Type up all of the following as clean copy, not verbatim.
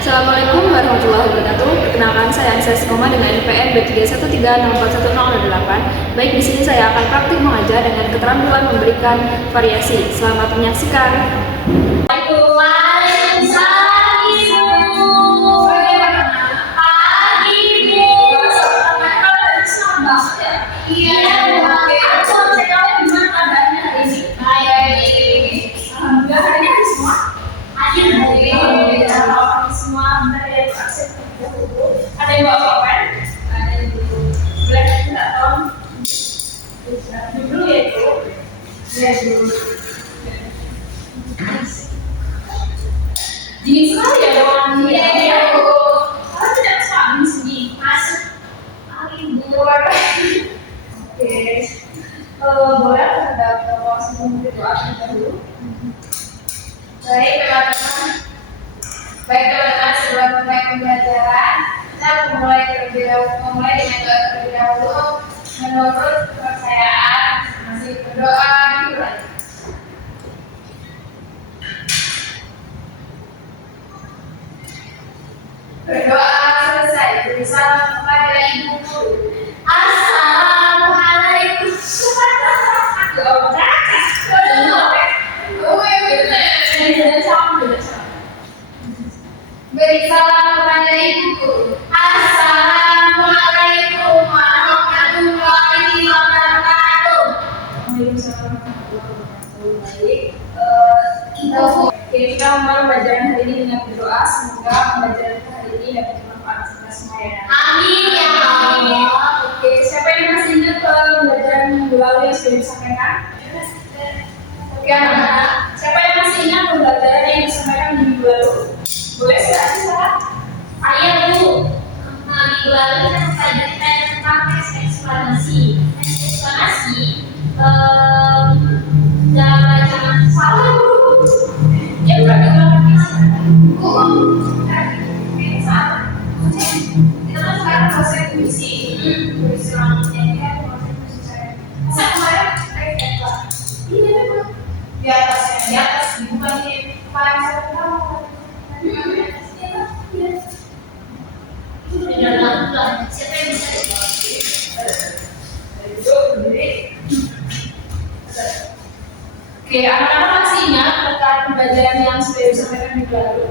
Assalamualaikum warahmatullahi wabarakatuh. Perkenalkan, saya Anses Koma dengan NPM B313641008. Baik, di sini saya akan praktik mengajar dengan keterampilan memberikan variasi. Selamat menyaksikan. Ada yang bawa pulpen? Ada yang dulu. Boleh minta tolong? Dulu ya itu. Ya dulu. Dingin sekali ya ruangan ini. Iya. Kalau tidak masuk angin sini, masuk angin luar. Oke. Boleh ada berapa sebelum berdoa kita dulu? Baik teman-teman. Baik teman-teman, sebelum mulai pembelajaran, kita memulai terlebih dahulu menurut kepercayaan masih berdoa dimulai. Berdoa selesai, beri salam kepada ibu guru. Assalamualaikum. Beri salam kepada ibu guru. Assalamualaikum warahmatullahi wabarakatuh. Waalaikumsalam warahmatullahi wabarakatuh. Kita memulai pembelajaran hari ini dengan berdoa. Semoga pembelajaran hari ini dapat bermanfaat untuk semua ya. Amin ya Allah. Oke, siapa yang masih ingat pembelajaran minggu lalu yang sudah disampaikan? Oke, anak-anak. Siapa yang masih ingat pembelajaran yang disampaikan minggu lalu? Boleh silakan. Ayo Bu. Minggu lalu kita mempelajari tentang teks eksplanasi. Teks eksplanasi jangan salah Bu. Ya berarti Bu. Salah. Kita kan sekarang proses puisi. Puisi selanjutnya ini kan proses puisi saya. Saya kemarin ini di atas bukan di kepala saya tahu. Siapa yang bisa Oke, anak-anak masih ingat terkait pembelajaran yang sudah disampaikan di lalu?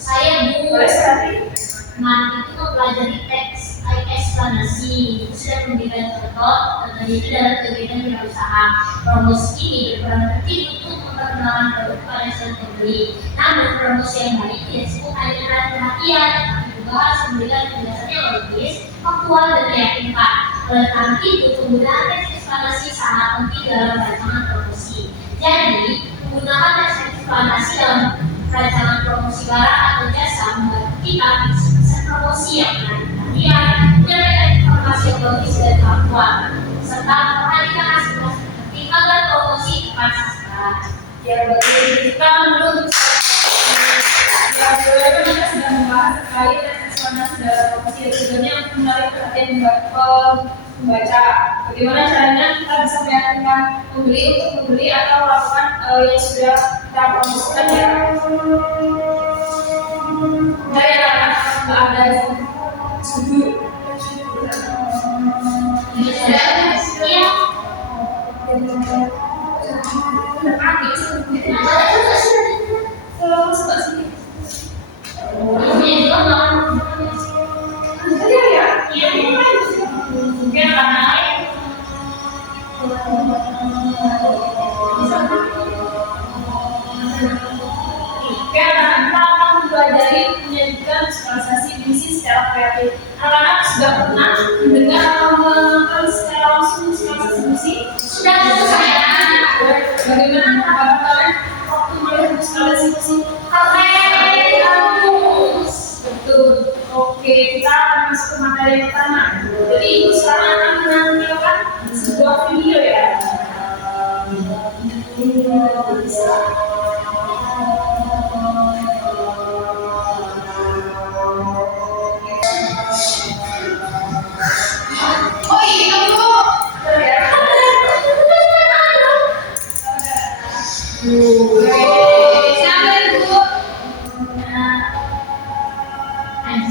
Saya Bu. Boleh sekali. Kemarin itu mempelajari teks eksplanasi. Itu sudah memberikan contoh tentang itu dalam kegiatan wirausaha. Promosi ini berperan penting untuk memperkenalkan produk kepada sang pembeli. Namun promosi yang baik tidak cukup hanya menarik perhatian, tapi juga harus memberikan penjelasan yang logis, faktual dan meyakinkan. Oleh karena itu, penggunaan teks eksplanasi sangat penting dalam rancangan promosi. Jadi, menggunakan teks eksplanasi dalam rancangan promosi barang atau jasa membantu kita bisa promosi yang menarik perhatian, menyampaikan informasi yang logis dan faktual, serta memperhatikan aspek penting agar promosi tepat sasaran. Ya, bagi kita menurut kita sudah membahas terkait teks eksplanasi dalam promosi yang tujuannya untuk menarik perhatian pembaca. Bagaimana caranya kita bisa meyakinkan pembeli untuk membeli atau melakukan yang sudah kita promosikan ya. Dari anak-anak nggak ada setuju. Iya. Menyajikan visualisasi puisi secara kreatif. Anak-anak sudah pernah mendengar atau menonton secara langsung visualisasi puisi? Sudah tentu saya. Bagaimana tanggapan kalian waktu melihat visualisasi puisi? Bagus. Betul. Oke, kita akan masuk ke materi yang pertama. Jadi ibu sekarang akan menampilkan sebuah video ya.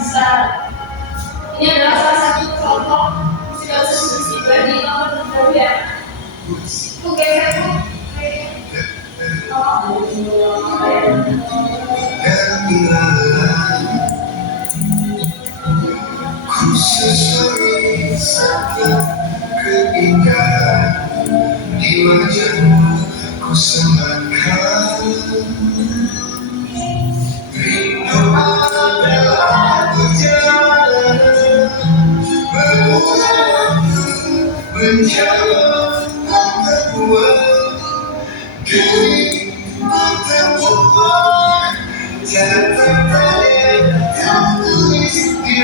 besar. Ini adalah salah satu kelompok musikalisasi puisi. Boleh di nomor terbaru ya. Oke, Ku sesali setiap keindahan di wajahmu, ku semakan rindu adalah perjalanan berulang waktu menjauh membuat dirimu terbuat dan tertulis di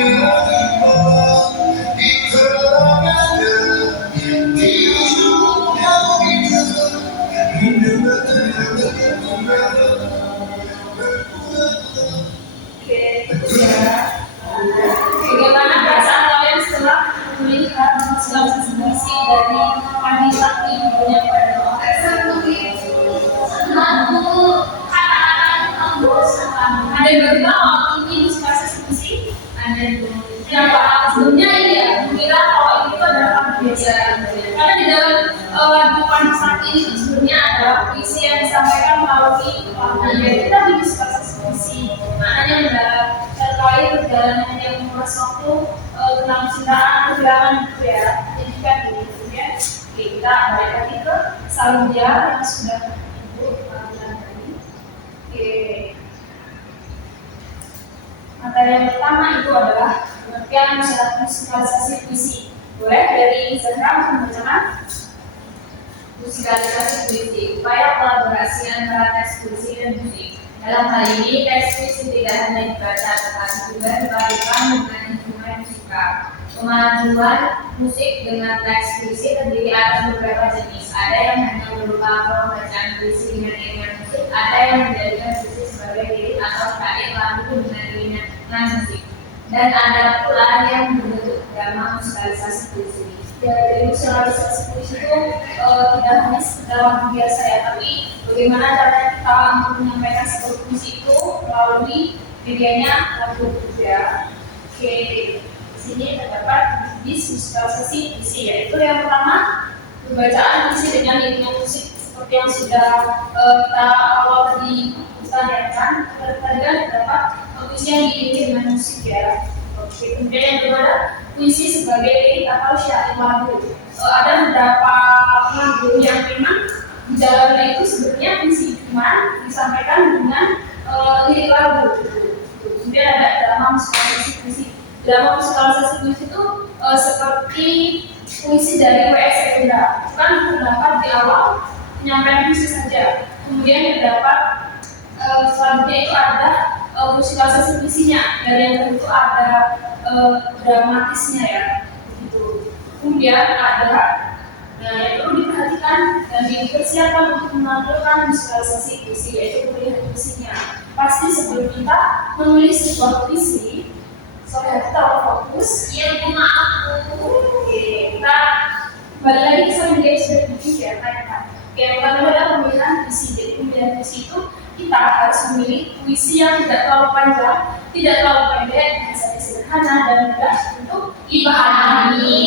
bagaimana perasaan kalian setelah melihat musikalisasi puisi dari Adi Sakti punya pada aku kata-kata membosankan. Ada yang beritahu ini musikalisasi puisi? Ada. Kenapa? Sebelumnya ini ya, kira kalau ini itu adalah biasa. Karena di dalam lagu Adi Sakti ini sebelumnya adalah puisi yang disampaikan melalui maknanya. Kita di musikalisasi puisi, maknanya mendalam terkait perjalanan yang menguras waktu tentang cintaan perjalanan gitu ya. Jadi kan ini kemudian kita balik lagi ke Salundia yang sudah ibu bilang tadi. Oke. Materi yang pertama itu adalah pengertian masyarakat musikalisasi puisi. Boleh dari Zahra membacakan? Musikalisasi puisi, upaya kolaborasi antara teks puisi dan musik. Dalam hal ini, teks puisi tidak hanya dibaca, tetapi juga dipadukan dengan instrumen musikal. Kemajuan musik dengan teks puisi terdiri atas beberapa jenis. Ada yang hanya berupa pembacaan puisi dengan iringan musik, ada yang menjadikan puisi sebagai lirik atau syair lagu dengan iringan musik, dan ada pula yang berbentuk drama musikalisasi puisi. Ya, dari musikalisasi puisi itu tidak hanya sekedar lagu biasa ya, tapi bagaimana caranya kita untuk menyampaikan sebuah puisi itu melalui medianya lagu juga. Oke, di sini terdapat jenis musikalisasi puisi, yaitu yang pertama pembacaan puisi dengan iringan musik seperti yang sudah kita awal tadi lihatkan. Tadi kan terdapat puisi yang diiringi dengan musik ya. Oke, kemudian yang kedua ada puisi sebagai lirik atau syair lagu. Ada beberapa lagu yang memang di dalamnya itu sebenarnya puisi cuma disampaikan dengan lirik lagu. Kemudian ada drama musikalisasi puisi. Drama musikalisasi puisi itu seperti puisi dari W.S. Endra. Kan terdapat di awal penyampaian puisi saja. Kemudian terdapat selanjutnya itu ada musikalisasi puisinya. Dari yang tentu ada dramatisnya ya, gitu. Kemudian ada yang perlu diperhatikan dan dipersiapkan untuk menampilkan musikalisasi puisi, yaitu pemilihan puisinya. Pasti sebelum kita menulis sebuah puisi, soalnya kita harus fokus. Iya, Bu, maaf. Oke, kita kembali lagi ke Salundia sudah bikin ya, kan? Oke, yang pertama adalah pemilihan puisi. Jadi pemilihan puisi itu kita harus memilih puisi yang tidak terlalu panjang, tidak terlalu pendek, bahasanya sederhana dan mudah untuk dipahami.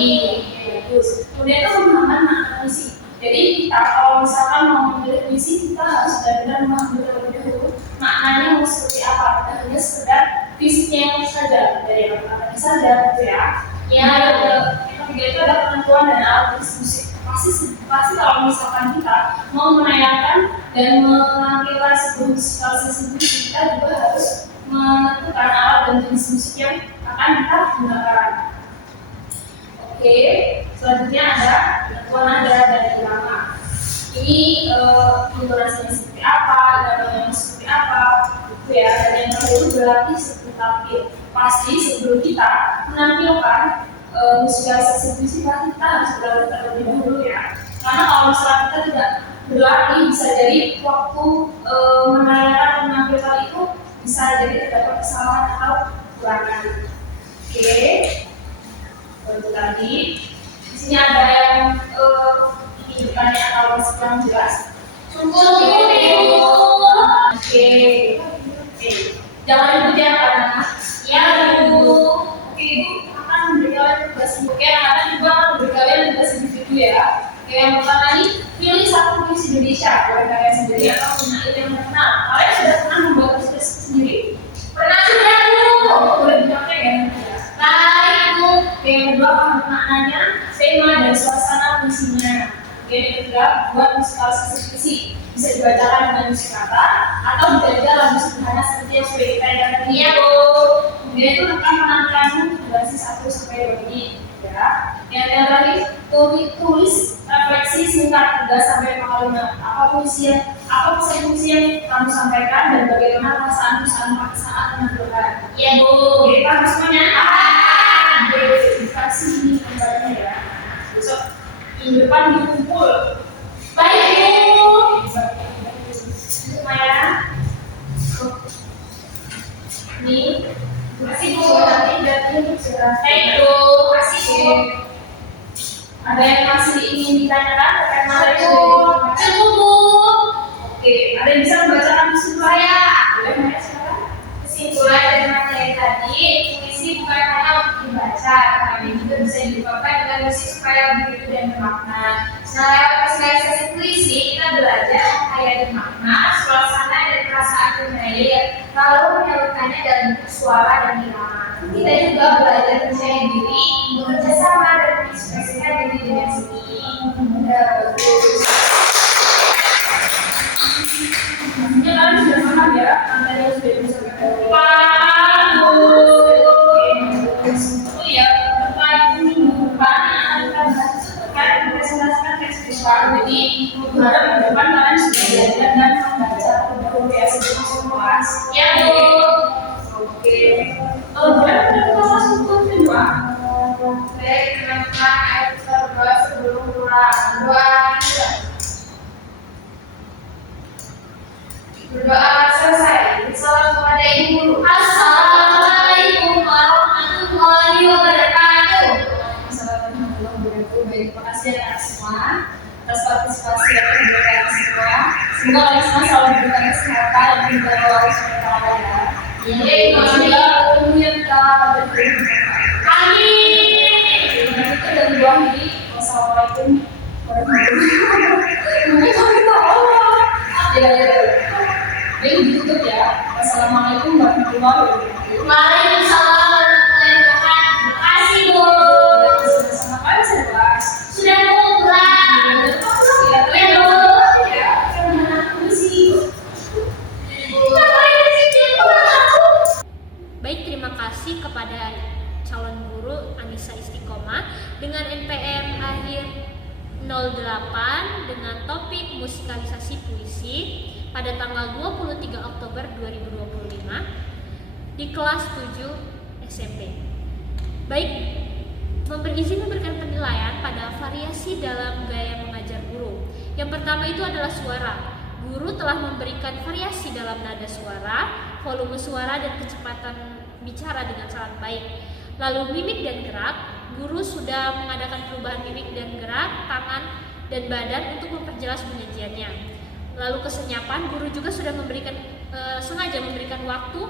Kemudian itu pemahaman makna puisi. Jadi kita kalau misalkan mau memilih puisi, kita harus benar-benar memahami terlebih dahulu maknanya mau seperti apa. Tidak hanya sekedar fisiknya saja, dari kata-katanya saja, gitu ya. Yang ketiga itu ada penentuan dan alat musik. Pasti kalau misalkan kita mau menayangkan dan menampilkan sebuah musikalisasi puisi, kita juga harus menentukan alat dan jenis musik yang akan kita gunakan. Oke, selanjutnya ada penentuan nada dan irama. Ini intonasinya seperti apa, iramanya seperti apa, gitu ya. Dan yang terakhir itu berlatih sebelum tampil. Pasti sebelum kita menampilkan musikalisasi puisi, kita harus berlatih terlebih dahulu ya. Karena kalau misalnya kita tidak berlatih, bisa jadi waktu menayangkan dan menampilkan itu bisa jadi terdapat kesalahan atau kekurangan. Oke, baru tadi di sini ada yang ingin bertanya atau masih kurang jelas. Oke, jangan lupa ya karena ya isinya. Oke, yang ketiga, buat musikal puisi. Bisa dibacakan dengan musik kata atau dijaga lagu sederhana seperti yang sudah kita lihat tadi. Iya, Bu. Kemudian itu akan menandakan durasi 1 sampai 2 menit. Ya. Yang terakhir, tulis refleksi singkat 3 sampai 5 kalimat. Apa pesan puisi yang kamu sampaikan dan bagaimana perasaanmu saat menentukan. Iya, Bu. Oke, paham semuanya? Dikasih ini gambarnya ya. Besok minggu depan dikumpul. Baik, Bu. Lumayan. Ini, Makasih, Bu. nanti jadi sudah. Baik, Bu. Makasih, Bu. Ada yang masih ingin ditanyakan terkait materi Bu. Cukup, Bu. Oke, ada yang bisa membacakan kesimpulannya? Boleh, Maya, silakan. Kesimpulan dari materi tadi, puisi bukan hanya untuk dibaca, tapi juga bisa diungkapkan dengan musik supaya lebih hidup dan bermakna. Nah, lewat sosialisasi puisi, kita belajar kaya dan makna, suasana dan perasaan mengalir, lalu menyalurkannya dalam bentuk suara dan irama. Kita juga belajar percaya diri, bekerja sama dan mengekspresikan diri dengan seni. Bagus. Pastinya kalian sudah paham ya materi yang sudah disampaikan. Bagus. Oh ya, pertanyaan minggu depan akan kita bahas terkait mempresentasikan teks visual. Jadi, berharap minggu depan kalian sudah belajar dan membaca beberapa kreasi kelas. Ya, Bu. Oke. Boleh kita langsung ke kedua. Baik, teman-teman, ayo kita berdoa sebelum pulang. Berdoa selesai. Salam kepada Ibu Guru. Assalamualaikum warahmatullahi wabarakatuh. Assalamualaikum warahmatullahi wabarakatuh. Baik, terima kasih anak semua atas partisipasi yang diberikan semua. Semoga kalian semua selalu diberikan kesehatan dan diberikan Allah SWT ya. Semoga ilmu yang kita dapat bermanfaat. Amin. Dan itu dari doa ini. Wassalamualaikum warahmatullahi wabarakatuh. Mungkin kalau kita ya. Baik, ditutup ya. Wassalamualaikum warahmatullahi wabarakatuh. Waalaikumsalam warahmatullahi wabarakatuh. Terima kasih, Bu. Sama kalian saya kelas. Sudah mau pulang. Ya, Ya, Bu. ya. Karena aku sih. Ngapain di sini? Pulang aku. Baik, terima kasih kepada calon guru Anissa Istiqomah dengan NPM akhir 08 dengan topik musikalisasi puisi pada tanggal 23 Oktober 2025 di kelas 7 SMP. Baik, izin memberikan penilaian pada variasi dalam gaya mengajar guru. Yang pertama itu adalah suara. Guru telah memberikan variasi dalam nada suara, volume suara, dan kecepatan bicara dengan sangat baik. Lalu mimik dan gerak, guru sudah mengadakan perubahan mimik dan gerak, tangan dan badan untuk memperjelas penyajiannya. Lalu kesenyapan, guru juga sudah sengaja memberikan waktu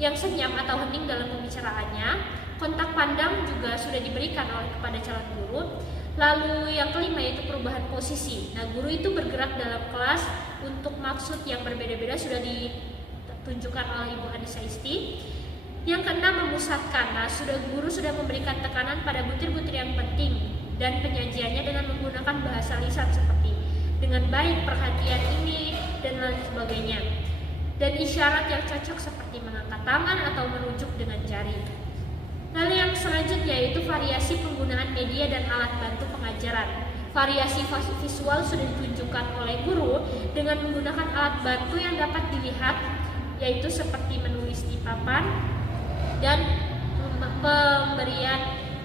yang senyap atau hening dalam pembicaraannya. Kontak pandang juga sudah diberikan kepada calon guru. Lalu yang kelima yaitu perubahan posisi. Nah, guru itu bergerak dalam kelas untuk maksud yang berbeda-beda sudah ditunjukkan oleh Ibu Anissa Isti. Yang keenam, memusatkan. Nah, guru sudah memberikan tekanan pada butir-butir yang penting dan penyajiannya dengan menggunakan bahasa lisan seperti dengan baik, perhatian ini, dan lain sebagainya. Dan isyarat yang cocok seperti mengangkat tangan atau menunjuk dengan jari. Lalu yang selanjutnya yaitu variasi penggunaan media dan alat bantu pengajaran. Variasi visual sudah ditunjukkan oleh guru dengan menggunakan alat bantu yang dapat dilihat, yaitu seperti menulis di papan dan pemberian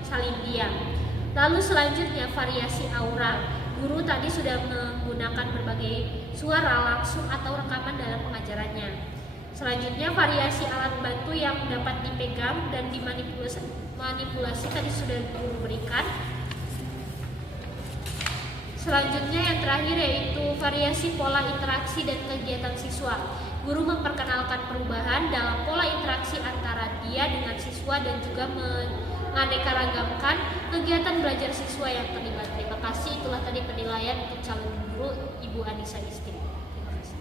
salin diam. Lalu selanjutnya variasi aura. Guru tadi sudah menggunakan berbagai suara langsung atau rekaman dalam pengajarannya. Selanjutnya variasi alat bantu yang dapat dipegang dan dimanipulasi tadi sudah guru berikan. Selanjutnya yang terakhir yaitu variasi pola interaksi dan kegiatan siswa. Guru memperkenalkan perubahan dalam pola interaksi antara dia dengan siswa dan juga menganeka-ragamkan kegiatan belajar siswa yang terlibat. Terima kasih, itulah tadi penilaian untuk calon guru Ibu Anissa Isti. Terima kasih.